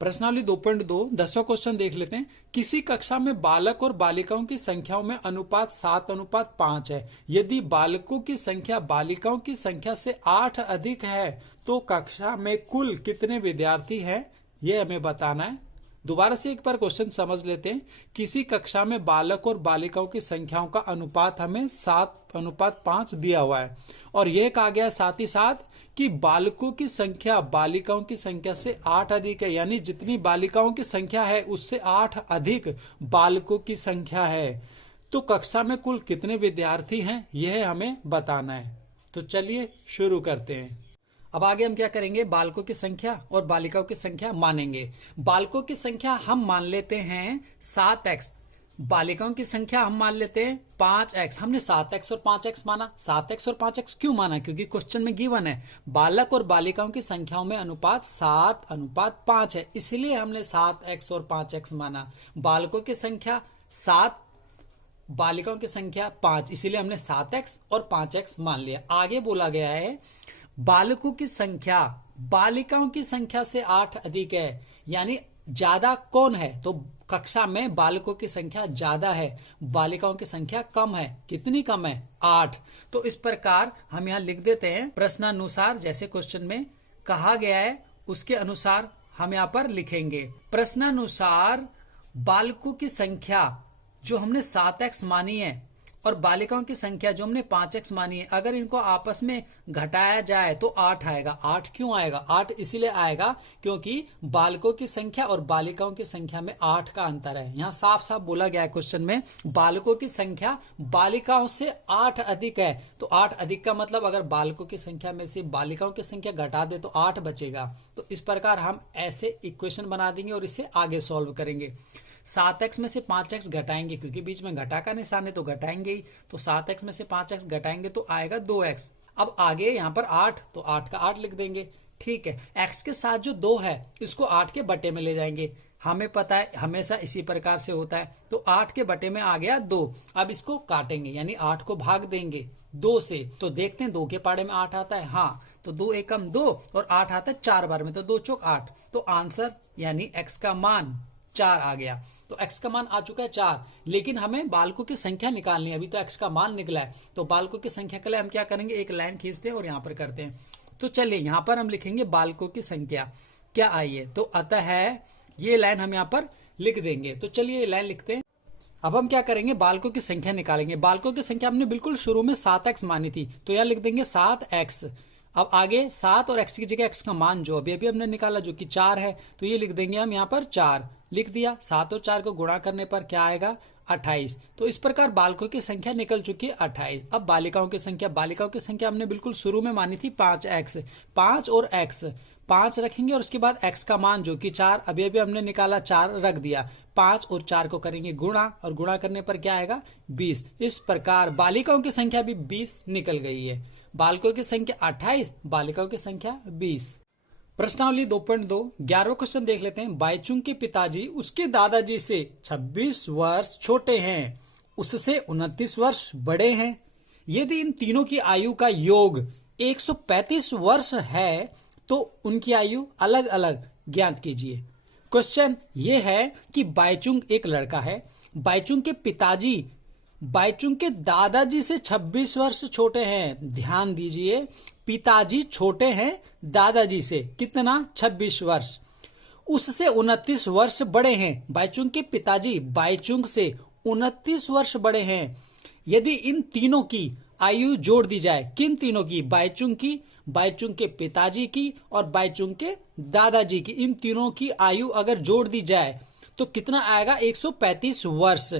प्रश्नावली 2.2 10वां क्वेश्चन देख लेते हैं। किसी कक्षा में बालक और बालिकाओं की संख्याओं में अनुपात 7:5 है। यदि बालकों की संख्या बालिकाओं की संख्या से 8 अधिक है तो कक्षा में कुल कितने विद्यार्थी हैं, यह हमें बताना है। दोबारा से एक बार क्वेश्चन समझ लेते हैं। किसी कक्षा में बालक और बालिकाओं की संख्याओं का अनुपात हमें 7:5 दिया हुआ है और यह कहा गया है साथ ही साथ कि बालकों की संख्या बालिकाओं की संख्या से 8 अधिक है, यानी जितनी बालिकाओं की संख्या है उससे 8 अधिक बालकों की संख्या है। तो कक्षा में कुल कितने विद्यार्थी हैं यह हमें बताना है। तो चलिए शुरू करते हैं। अब आगे हम क्या करेंगे, बालकों की संख्या और बालिकाओं की संख्या मानेंगे। बालकों की संख्या हम मान लेते हैं 7x, बालिकाओं की संख्या हम मान लेते हैं 5x। हमने 7x और 5x माना। 7x और 5x क्यों माना? क्योंकि क्वेश्चन में गिवन है बालक और बालिकाओं की संख्याओं में अनुपात 7:5 है, इसलिए हमने 7x और 5x माना। बालकों की संख्या 7, बालिकाओं की संख्या 5, इसीलिए हमने 7x और 5x मान लिया। आगे बोला गया है बालकों की संख्या बालिकाओं की संख्या से 8 अधिक है, यानी ज्यादा कौन है? तो कक्षा में बालकों की संख्या ज्यादा है, बालिकाओं की संख्या कम है। कितनी कम है? 8। तो इस प्रकार हम यहां लिख देते हैं प्रश्नानुसार, जैसे क्वेश्चन में कहा गया है उसके अनुसार हम यहां पर लिखेंगे। प्रश्नानुसार बालकों की संख्या जो हमने 7x मानी है और बालिकाओं की संख्या जो हमने 5x मानी है, अगर इनको आपस में घटाया जाए तो 8 आएगा। 8 क्यों आएगा? 8 इसीलिए आएगा क्योंकि बालकों की संख्या और बालिकाओं की संख्या में 8 का अंतर है। यहाँ साफ साफ बोला गया है क्वेश्चन में बालकों की संख्या बालिकाओं से 8 अधिक है। तो 8 अधिक का मतलब अगर बालकों की संख्या में से बालिकाओं की संख्या घटा दे तो 8 बचेगा। तो इस प्रकार हम ऐसे इक्वेशन बना देंगे और इसे आगे सॉल्व करेंगे। 7x में से 5x घटाएंगे, क्योंकि बीच में घटा का निशान है तो घटाएंगे ही। तो 7x में से 5x घटाएंगे तो आएगा 2x। अब आगे यहाँ पर 8, तो 8 का 8 लिख देंगे। ठीक है, x के साथ जो 2 है इसको 8 के बटे में ले जाएंगे। हमें पता है हमेशा इसी प्रकार से होता है। तो 8 के बटे में आ गया 2। अब इसको काटेंगे, यानी 8 को भाग देंगे 2 से। तो देखते हैं 2 के पाड़े में 8 आता है। हाँ, तो 2 एकम 2 और 8 आता है 4 बार में, तो 2 चौक 8। तो आंसर यानी x का मान 4 आ गया। तो x का मान आ चुका है 4, लेकिन हमें बालकों की संख्या निकालनी है। अभी तो x का मान निकला है, तो बालकों की संख्या के लिए हम क्या करेंगे, एक लाइन खींचते हैं और यहाँ पर करते हैं। तो चलिए यहाँ पर हम लिखेंगे बालकों की संख्या क्या आई है। तो अतः है ये लाइन हम यहाँ पर लिख देंगे। तो चलिए ये लाइन लिखते हैं। अब हम क्या करेंगे, बालकों की संख्या निकालेंगे। बालकों की संख्या हमने बिल्कुल शुरू में 7x मानी थी, तो यहाँ लिख देंगे 7x। अब आगे 7 और x की जगह x का मान जो अभी अभी हमने निकाला जो कि 4 है, तो ये लिख देंगे हम यहाँ पर 4 लिख दिया। 7 और 4 को गुणा करने पर क्या आएगा, 28। तो इस प्रकार बालकों की संख्या निकल चुकी है 28। अब बालिकाओं की संख्या हमने बिल्कुल शुरू में मानी थी 5x। 5 और x 5 रखेंगे और उसके बाद x का मान जो कि 4 अभी अभी हमने निकाला 4 रख दिया। 5 और 4 को करेंगे गुणा और गुणा करने पर क्या आएगा, 20। इस प्रकार बालिकाओं की संख्या भी 20 निकल गई है। बालकों की संख्या 28, बालिकाओं की संख्या 20। प्रश्नावली 2.2 11वां क्वेश्चन देख लेते हैं। बाईचुंग के पिताजी उसके दादाजी से 26 वर्ष छोटे हैं, उससे 29 वर्ष बड़े हैं। यदि इन तीनों की आयु का योग 135 वर्ष है तो उनकी आयु अलग अलग ज्ञात कीजिए। क्वेश्चन ये है कि बाईचुंग एक लड़का है, बाईचुंग के पिताजी बाईचुंग के दादाजी से 26 वर्ष छोटे हैं। ध्यान दीजिए, पिताजी छोटे हैं दादाजी से, कितना, 26 वर्ष। उससे 29 वर्ष बड़े हैं। बाईचुंग के पिताजी बाईचुंग से 29 वर्ष बड़े हैं। यदि इन तीनों की आयु जोड़ दी जाए, किन तीनों की, बाईचुंग की, बाईचुंग के पिताजी की और बाईचुंग के दादाजी की, इन तीनों की आयु अगर जोड़ दी जाए तो कितना आएगा, 135 वर्ष।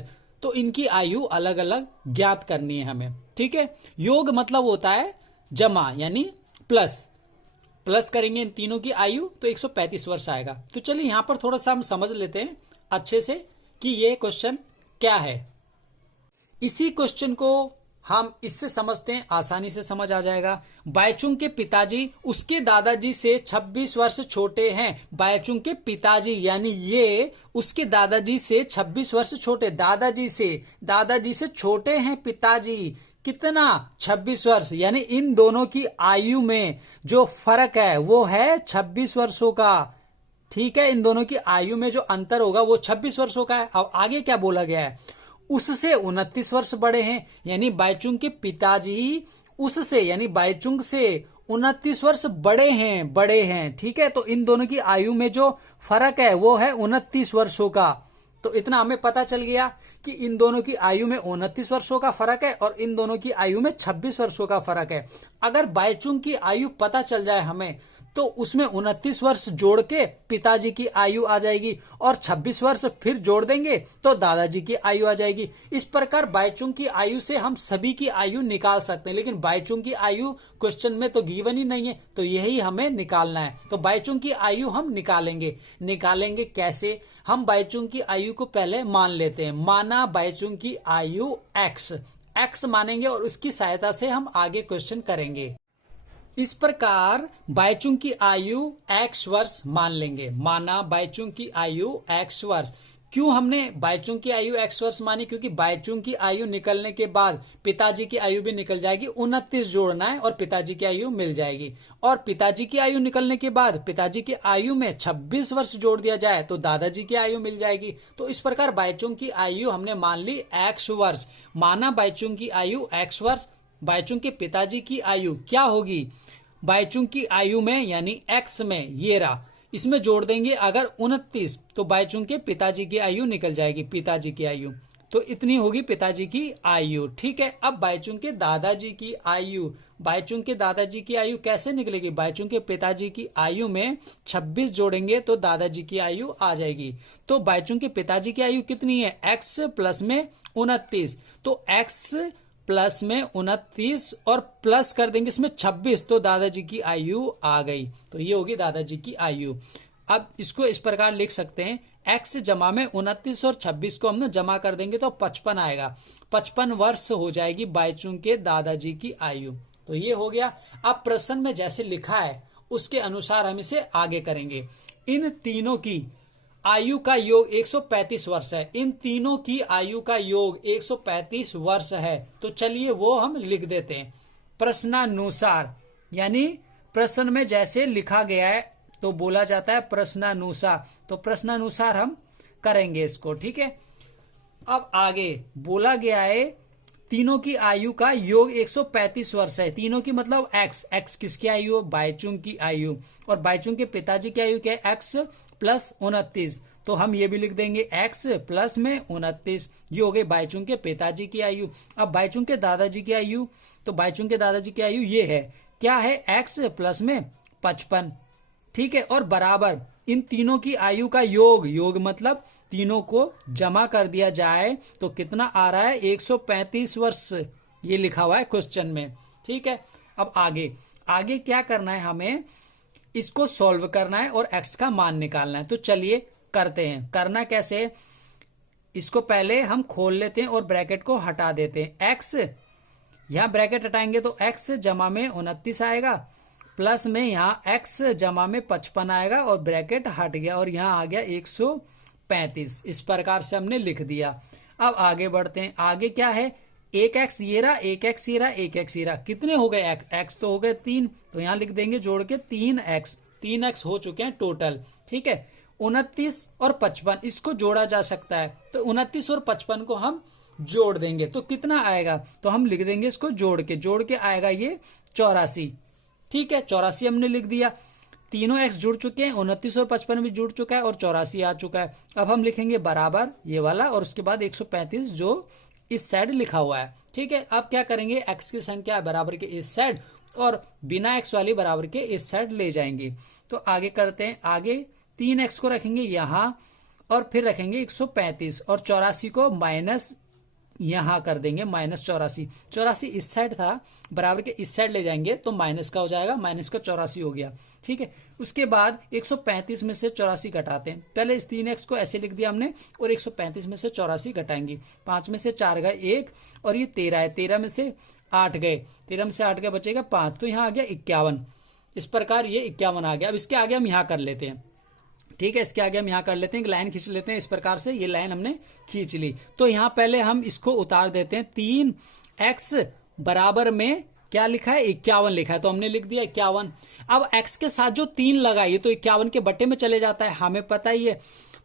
तो इनकी आयु अलग अलग ज्ञात करनी है हमें। ठीक है, योग मतलब होता है जमा, यानी प्लस करेंगे इन तीनों की आयु तो 135 वर्ष आएगा। तो चलिए यहां पर थोड़ा सा हम समझ लेते हैं अच्छे से कि ये क्वेश्चन क्या है। इसी क्वेश्चन को हम इससे समझते हैं, आसानी से समझ आ जाएगा। बाईचुंग के पिताजी उसके दादाजी से 26 वर्ष छोटे हैं। बाईचुंग के पिताजी यानी ये उसके दादाजी से 26 वर्ष छोटे, दादाजी से छोटे हैं पिताजी। कितना, 26 वर्ष। यानी इन दोनों की आयु में जो फर्क है वो है 26 वर्षों का। ठीक है, इन दोनों की आयु में जो अंतर होगा वो 26 वर्षों का है। अब आगे क्या बोला गया है, उससे 29 वर्ष बड़े हैं, यानी बाईचुंग के पिताजी उससे यानी बाईचुंग से 29 वर्ष बड़े हैं। ठीक है, तो इन दोनों की आयु में जो फर्क है वो है 29 वर्षों का। तो इतना हमें पता चल गया कि इन दोनों की आयु में 29 वर्षों का फर्क है और इन दोनों की आयु में 26 वर्षों का फर्क है। अगर बाईचुंग की आयु पता चल जाए हमें तो उसमें 29 वर्ष जोड़ के पिताजी की आयु आ जाएगी और 26 वर्ष फिर जोड़ देंगे तो दादाजी की आयु आ जाएगी। इस प्रकार बाईचुंग की आयु से हम सभी की आयु निकाल सकते हैं, लेकिन बाईचुंग की आयु क्वेश्चन में तो गिवन ही नहीं है, तो यही हमें निकालना है। तो बाईचुंग की आयु हम निकालेंगे कैसे, हम बाईचुंग की आयु को पहले मान लेते हैं। माना बाईचुंग की आयु x मानेंगे और उसकी सहायता से हम आगे क्वेश्चन करेंगे। इस प्रकार बाईचुंग की आयु x वर्ष मान लेंगे। माना बाईचुंग की आयु x वर्ष। क्यों हमने बाईचुंग की आयु x वर्ष मानी, क्योंकि बाईचुंग की आयु निकलने के बाद पिताजी की आयु भी निकल जाएगी, 29 जोड़ना है और पिताजी की आयु मिल जाएगी। और पिताजी की आयु निकलने के बाद पिताजी की आयु में 26 वर्ष जोड़ दिया जाए तो दादाजी की आयु मिल जाएगी। तो इस प्रकार बाईचुंग की आयु हमने मान ली x वर्ष। माना बाईचुंग की आयु x वर्ष। बाईचुंग के पिताजी की आयु क्या होगी, बाईचुंग की आयु में यानी x में ये रहा, इसमें जोड़ देंगे अगर 29 तो बाईचुंग के पिताजी की आयु निकल जाएगी, पिताजी की आयु। तो इतनी होगी पिताजी की आयु। ठीक है, अब बाईचुंग के दादाजी की आयु, बाईचुंग के दादाजी की आयु कैसे निकलेगी, बाईचुंग के पिताजी की आयु में 26 जोड़ेंगे तो दादाजी की आयु आ जाएगी। तो बाईचुंग के पिताजी की आयु कितनी है, x प्लस में 29, तो x प्लस में 29 और प्लस कर देंगे इसमें 26 तो दादाजी की आयु आ गई। तो ये होगी दादाजी की आयु। अब इसको इस प्रकार लिख सकते हैं, x जमा में 29 और 26 को हम जमा कर देंगे तो 55 आएगा। 55 वर्ष हो जाएगी बाईचुंग के दादाजी की आयु। तो ये हो गया। अब प्रश्न में जैसे लिखा है उसके अनुसार हम इसे आगे करेंगे। इन तीनों की आयु का योग 135 वर्ष है। इन तीनों की आयु का योग 135 वर्ष है। तो चलिए वो हम लिख देते हैं प्रश्नानुसार, यानी प्रश्न में जैसे लिखा गया है तो बोला जाता है प्रश्नानुसार। तो प्रश्नानुसार हम करेंगे इसको। ठीक है, अब आगे बोला गया है तीनों की आयु का योग 135 वर्ष है। तीनों की मतलब x किसकी आयु, बाईचुंग की आयु, और बाईचुंग के पिताजी की आयु क्या है, x प्लस 29। तो हम ये भी लिख देंगे x प्लस में 29, ये हो गए बाईचुंग के पिताजी की आयु। अब बाईचुंग के दादाजी की आयु, तो बाईचुंग के दादाजी की आयु ये है, क्या है, x प्लस में 55। ठीक है, और बराबर इन तीनों की आयु का योग मतलब तीनों को जमा कर दिया जाए तो कितना आ रहा है, 135 वर्ष, ये लिखा हुआ है क्वेश्चन में। ठीक है, अब आगे क्या करना है, हमें इसको सॉल्व करना है और x का मान निकालना है। तो चलिए करते हैं। करना कैसे, इसको पहले हम खोल लेते हैं और ब्रैकेट को हटा देते हैं। x यहाँ ब्रैकेट हटाएंगे तो x जमा में 29 आएगा, प्लस में यहाँ x जमा में 55 आएगा और ब्रैकेट हट गया और यहाँ आ गया 135। इस प्रकार से हमने लिख दिया। अब आगे बढ़ते हैं। आगे क्या है, 1x ये रहा, 1x ये रहा, 1x ये रहा, कितने हो गए, x तो हो गए 3, तो यहाँ लिख देंगे जोड़ के 3x हो चुके हैं टोटल। ठीक है, 29 और 55 इसको जोड़ा जा सकता है, तो 29 और 55 को हम जोड़ देंगे तो कितना आएगा, तो हम लिख देंगे इसको जोड़ के आएगा ये 84। ठीक है, 84 हमने लिख दिया। तीनों x जुड़ चुके हैं, 29 और 55 भी जुड़ चुका है और 84 आ चुका है। अब हम लिखेंगे बराबर ये वाला और उसके बाद 135 जो इस साइड लिखा हुआ है। ठीक है, अब क्या करेंगे, x की संख्या बराबर के इस साइड और बिना x वाली बराबर के इस साइड ले जाएंगे। तो आगे करते हैं। आगे 3x को रखेंगे यहाँ और फिर रखेंगे 135 और 84 को माइनस यहाँ कर देंगे, -84। 84 इस साइड था, बराबर के इस साइड ले जाएंगे तो माइनस का हो जाएगा, माइनस का 84 हो गया। ठीक है, उसके बाद 135 में से 84 घटाते हैं। पहले इस 3x को ऐसे लिख दिया हमने और 135 में से 84 घटाएंगे। 5 में से 4 गए 1 और ये 13 है, 13 में से 8 गए, 13 में से 8 गए बचेगा 5, तो यहाँ आ गया 51। इस प्रकार ये 51 आ गया। अब इसके आगे हम यहाँ कर लेते हैं। ठीक है, इसके आगे हम यहाँ कर लेते हैं, एक लाइन खींच लेते हैं। इस प्रकार से ये लाइन हमने खींच ली। तो यहाँ पहले हम इसको उतार देते हैं, 3x बराबर में क्या लिखा है, 51 लिखा है, तो हमने लिख दिया 51। अब x के साथ जो 3 लगा ये तो 51 के बट्टे में चले जाता है, हमें पता ही है।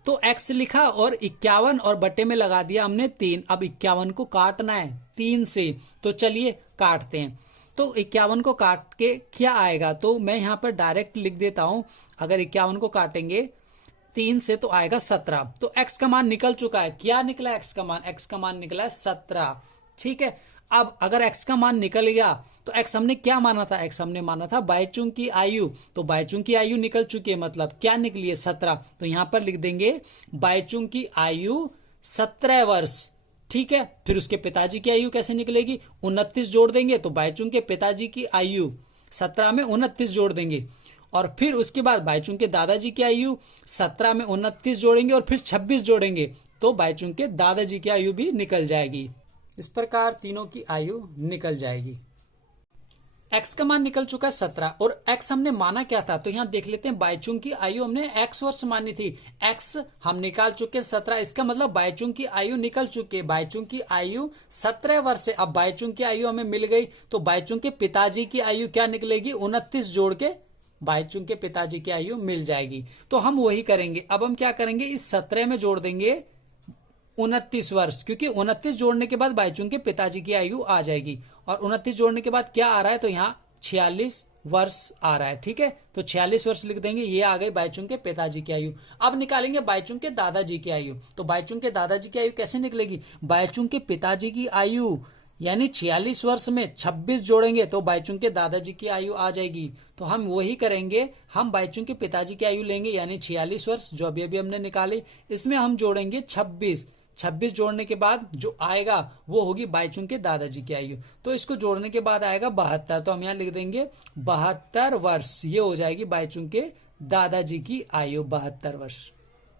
तो x लिखा और 51 और बट्टे में लगा दिया हमने 3। अब 51 को काटना है 3 से, तो चलिए काटते हैं। तो 51 को काट के क्या आएगा, तो मैं यहाँ पर डायरेक्ट लिख देता हूँ। अगर 51 को काटेंगे 3 से तो आएगा 17। तो x का मान निकल चुका है। क्या निकला x का मान, x का मान निकला है 17। ठीक है। अब अगर x का मान निकल गया तो x हमने क्या माना था, x हमने माना था बाईचुंग की आयु। तो बाईचुंग की आयु निकल चुकी है, मतलब क्या निकली है 17। तो यहां पर लिख देंगे बाईचुंग की आयु 17 वर्ष। ठीक है। फिर उसके पिताजी की आयु कैसे निकलेगी, 29 जोड़ देंगे तो बाईचुंग के पिताजी की आयु 17 में 29 जोड़ देंगे, और फिर उसके बाद बाईचुंग के दादाजी की आयु 17 में 29 जोड़ेंगे और फिर 26 जोड़ेंगे, तो बाईचुंग के दादाजी की आयु भी निकल जाएगी। इस प्रकार तीनों की आयु निकल जाएगी। x का मान निकल चुका है 17 और x हमने माना क्या था, तो यहां देख लेते हैं। बाईचुंग की आयु हमने x वर्ष मानी थी, x हम निकाल चुके हैं 17। इसका मतलब बाईचुंग की आयु निकल चुकी है। बाईचुंग की आयु 17 वर्ष है। अब बाईचुंग की आयु हमें मिल गई, तो बाईचुंग के पिताजी की आयु क्या निकलेगी, 29 जोड़ के बाईचुंग के पिताजी की आयु मिल जाएगी। तो हम वही करेंगे। अब हम क्या करेंगे, इस 17 में जोड़ देंगे 29 वर्ष, क्योंकि 29 जोड़ने के बाद बाईचुंग के पिताजी की आयु आ जाएगी, और 29 जोड़ने के बाद क्या आ रहा है, तो यहाँ 46 वर्ष आ रहा है। ठीक है। तो 46 वर्ष लिख देंगे, ये आ गई बाईचुंग के पिताजी की आयु। अब निकालेंगे बाईचुंग के दादाजी की आयु। तो बाईचुंग के दादाजी की आयु कैसे निकलेगी, बाईचुंग के पिताजी की आयु यानी 46 वर्ष में 26 जोड़ेंगे तो बाईचुंग के दादाजी की आयु आ जाएगी। तो हम वही करेंगे, हम बाईचुंग के पिताजी की आयु लेंगे यानी 46 वर्ष जो अभी अभी हमने निकाली, इसमें हम जोड़ेंगे 26 जोड़ने के बाद जो आएगा वो होगी बाईचुंग के दादाजी की आयु। तो इसको जोड़ने के बाद आएगा 72, तो हम यहाँ लिख देंगे 72 वर्ष। ये हो जाएगी बाईचुंग के दादाजी की आयु 72 वर्ष।